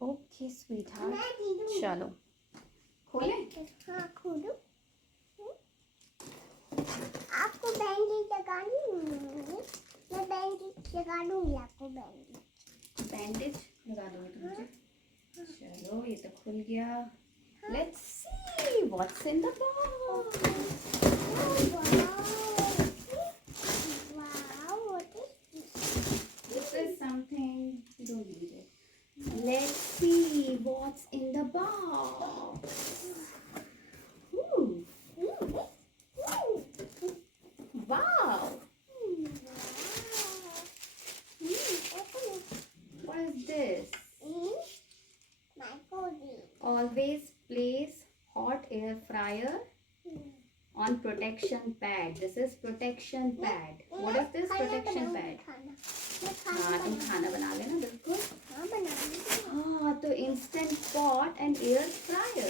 Okay sweet heart, चलो खोले। हाँ खोलो। आपको बैंडेज लगानी होगी, मैं बैंडेज लगा दूंगी आपको। बैंडेज लगा दोगे तुम मुझे? चलो ये तो खुल गया। Let's see what's in the box. This is something you don't need it. Let's see what's in the box. Ooh. Wow. What is this? Always place hot air fryer on protection pad. This is protection pad. What is this protection pad? हाँ तुम खाना बना लेना बिल्कुल। हाँ तो instant pot and air fryer.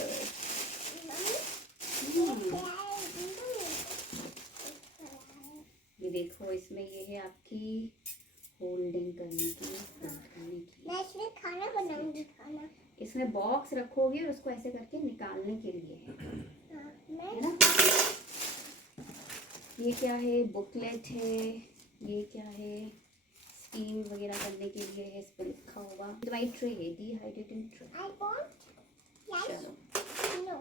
ये देखो इसमें ये है आपकी होल्डिंग करने की, मैं इसमें खाना बनाऊंगी। खाना इसमें बॉक्स रखोगे और उसको ऐसे करके निकालने के लिए है ना। ये क्या है? बुकलेट है। ये क्या है? स्टीम वगैरह करने के लिए है, इस पर लिखा होगा। तुम्हारी ट्रे है, डिहाइड्रेटिंग ट्रे। चलो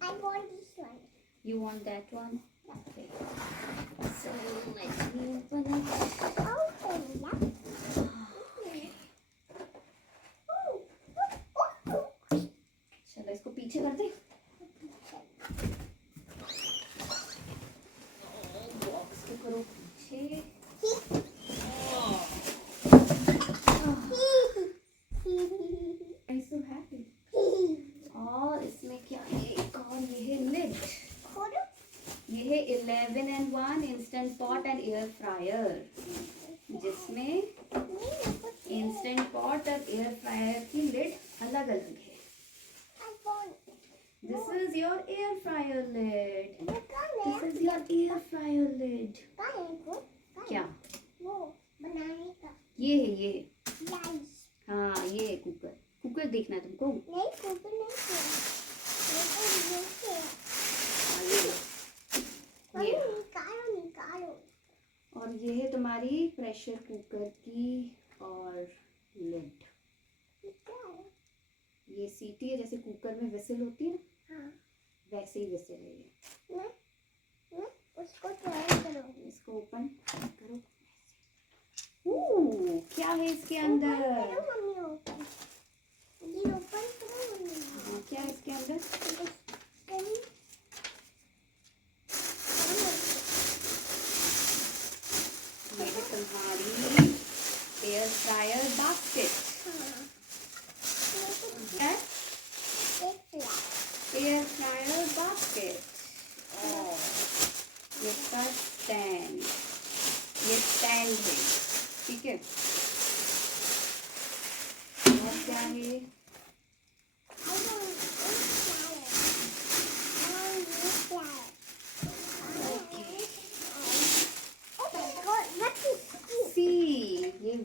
I want this one. You want that one? Okay. So let me open it. चलो इसको पीछे कर दे। बॉक्स को करो पीछे। I'm so happy. और इसमें क्या है? एक और ये है लिड। ये है 11-in-1 instant pot and air fryer, जिसमें इंस्टेंट पॉट और एयर फ्रायर की लिड अलग अलग है। This is your air fryer lid. This is your air fryer lid. क्या? वो बनाने का। ये है। हाँ ये है कुकर। कुकर देखना है तुमको? नहीं कुकर नहीं ये निकालो। और ये है तुम्हारी प्रेशर कुकर की और लिड। ये सीटी है, जैसे कुकर में विसिल होती है ना। हाँ। वैसे ही विसिल है ये। मैं उसको ट्राई करूंगी। इसको ओपन करो। क्या है इसके अंदर? मम्मी ओपन करो मम्मी। हाँ क्या है इसके अंदर? ये है तुम्हारी air fryer basket. Air fryer basket. ये इसका स्टैंड, ये स्टैंड है, ठीक है। और क्या है? ये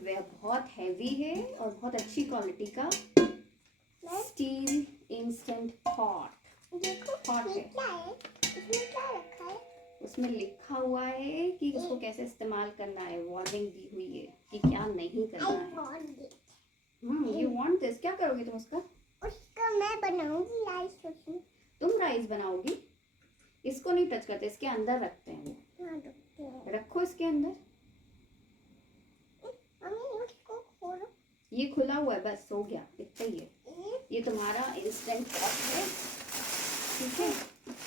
बहुत हैवी है और बहुत अच्छी क्वालिटी का स्टील इंस्टेंट पॉट। पॉट है। इसमें क्या रखा है? उसमें लिखा हुआ है कि इसको कैसे इस्तेमाल करना है, वार्निंग दी हुई है कि क्या नहीं करना है। You want this. क्या करोगी तुम उसका? उसका मैं बनाऊंगी राइस। उसमें तुम राइस बनाओगी? इसको नहीं टच करते, इसके अंदर रखते हैं वो। हाँ, रखो इसके अंदर। उसको खोलो। ये खुला हुआ है, बस हो गया, इतना ही है। ये तुम्हारा इंस्टेंट पॉट है, ठीक है।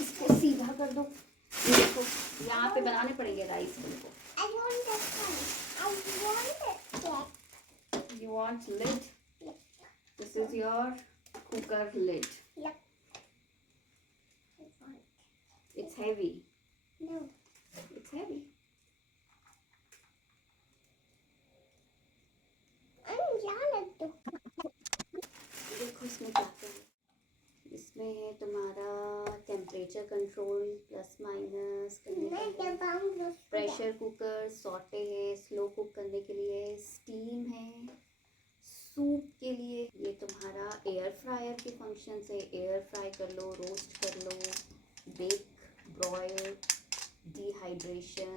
इसको सीधा कर दो। ये देखो यहाँ पे बनाने पड़ेंगे राइस तुमको। You want lid? This is your cooker lid. It's heavy. No. It's heavy. देखो इसमें क्या है। इसमें है तुम्हारा टेम्परेचर कंट्रोल, प्लस माइनस करने के लिए, प्रेशर कुकर, सॉटे है स्लो कुक करने के लिए, स्टीम है, सूप के लिए। ये तुम्हारा एयर फ्रायर के फंक्शन से, एयर फ्राई कर लो, रोस्ट कर लो, bake, broil, dehydration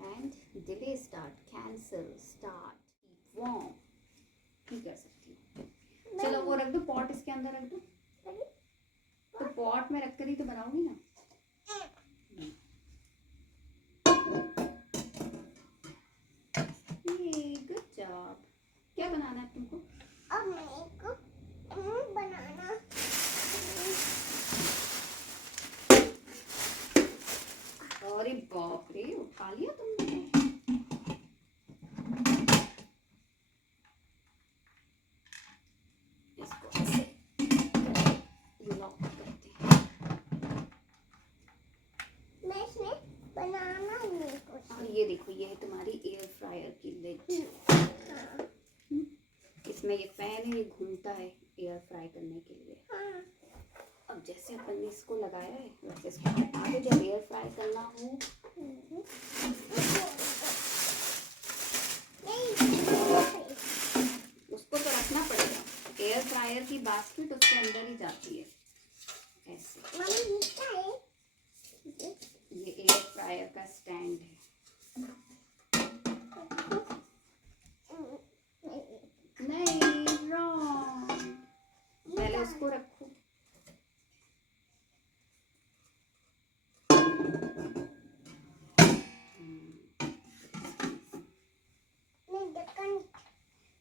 and delay start, cancel, start, keep warm भी कर सकती हूँ। चलो वो रख दो, पॉट इसके अंदर रख दो। तो पॉट में रख कर ही तो बनाऊंगी ना। ये गुड जॉब। क्या बनाना है तुमको? अब मेरे को बनाना। अरे बाप रे, उठा लिया तुमने। इसको ऐसे लॉक करते हैं। मैं इसमें बनाना मेरे को। और ये देखो, ये है तुम्हारी एयर फ्रायर की लिड। हाँ। इसमें ये फैन है, ये घूमता है एयर फ्राई करने के लिए। हाँ। अब जैसे अपन ने इसको लगाया है वैसे इसको हटा दो जब एयर फ्राई करना हो। उसको तो रखना पड़ेगा, एयर फ्रायर की बास्केट उसके अंदर ही जाती है ऐसे। ये एयर फ्रायर का स्टैंड है। नहीं, रॉन्ग। पहले उसको रखो।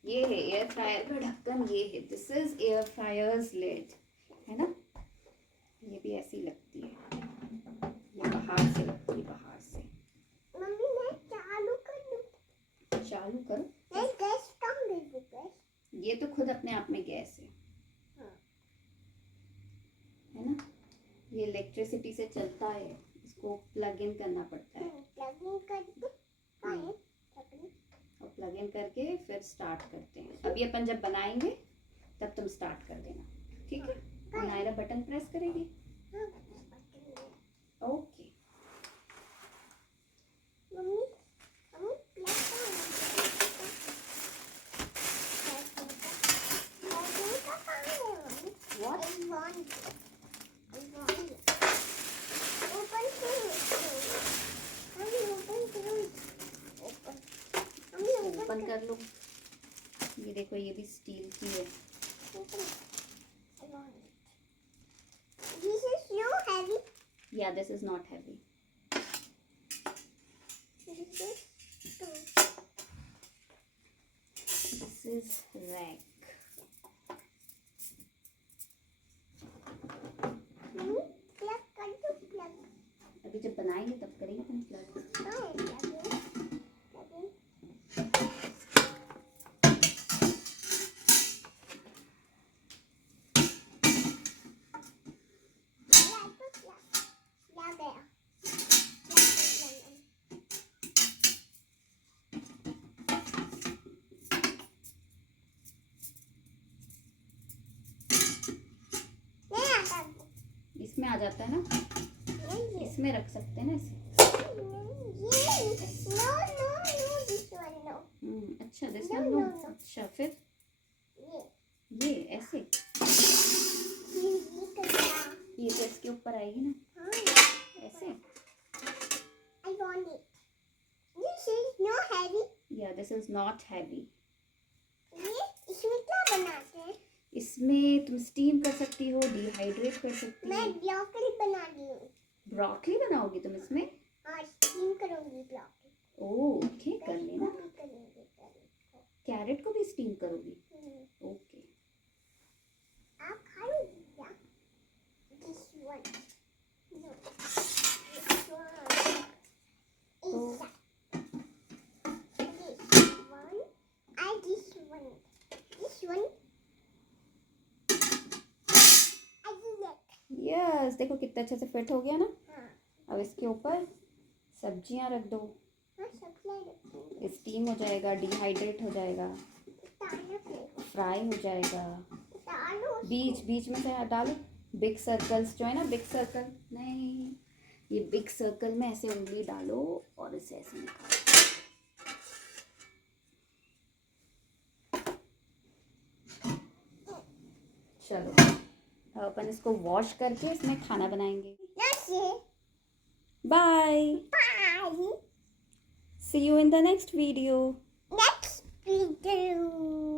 ये है एयर फ्रायर का ढक्कन, ये है, this is air fryer's lid, है ना। ये भी ऐसी लगती है, ये बाहर से लगती है, बाहर से। मम्मी मैं चालू कर दूं? चालू करो। मैं गैस कम दे दूं गैस? ये तो खुद अपने आप में गैस है। हाँ। है ना, ये इलेक्ट्रिसिटी से चलता है, इसको प्लग इन करना पड़ता है। प्लग इन करके और प्लग इन करके फिर स्टार्ट करते हैं। अभी अपन जब बनाएंगे तब तुम स्टार्ट कर देना, ठीक है। और नायरा बटन प्रेस करेगी। Okay. Mummy mummy plug what? Open कर लो। ये देखो, ये भी स्टील की है। This is so heavy. Yeah, this is not heavy. This is rack. Plug कर दो, प्लग। अभी जब बनाएंगे तब करेंगे तुम प्लग। हाँ, प्लग इन। इसमें आ जाता है ना, इसमें रख सकते हैं ना इसे। अच्छा, दिस वन नो। अच्छा, फिर ये ऐसे, ये तो इसके ऊपर आएगी ना, ऐसे। Yeah, this is not heavy. इसमें क्या बनाते हैं? इसमें तुम स्टीम कर सकती हो, डिहाइड्रेट कर सकती हो। मैं ब्रोकली बना रही हूँ। ब्रोकली बनाओगी तुम इसमें? हाँ, स्टीम करूँगी ब्रोकली। ओह, ओके, कर लेना। कैरेट को भी स्टीम करोगी? ओके। आप खाओगी क्या? This one. No. This one. तो This one. And this one. This one. Yes, देखो कितना अच्छे से फिट हो गया ना। हाँ। अब इसके ऊपर सब्जियां रख दो, हाँ, सब्जियां रखूंगी। स्टीम हो जाएगा, डिहाइड्रेट हो जाएगा, फ्राई हो जाएगा। बीच बीच में से डालो, बिग सर्कल्स जो है ना, बिग सर्कल नहीं, ये बिग सर्कल में ऐसे उंगली डालो और इसे ऐसे निकालो। चलो अब अपन इसको वॉश करके इसमें खाना बनाएंगे. Bye. Bye. See you in the next video. Next video.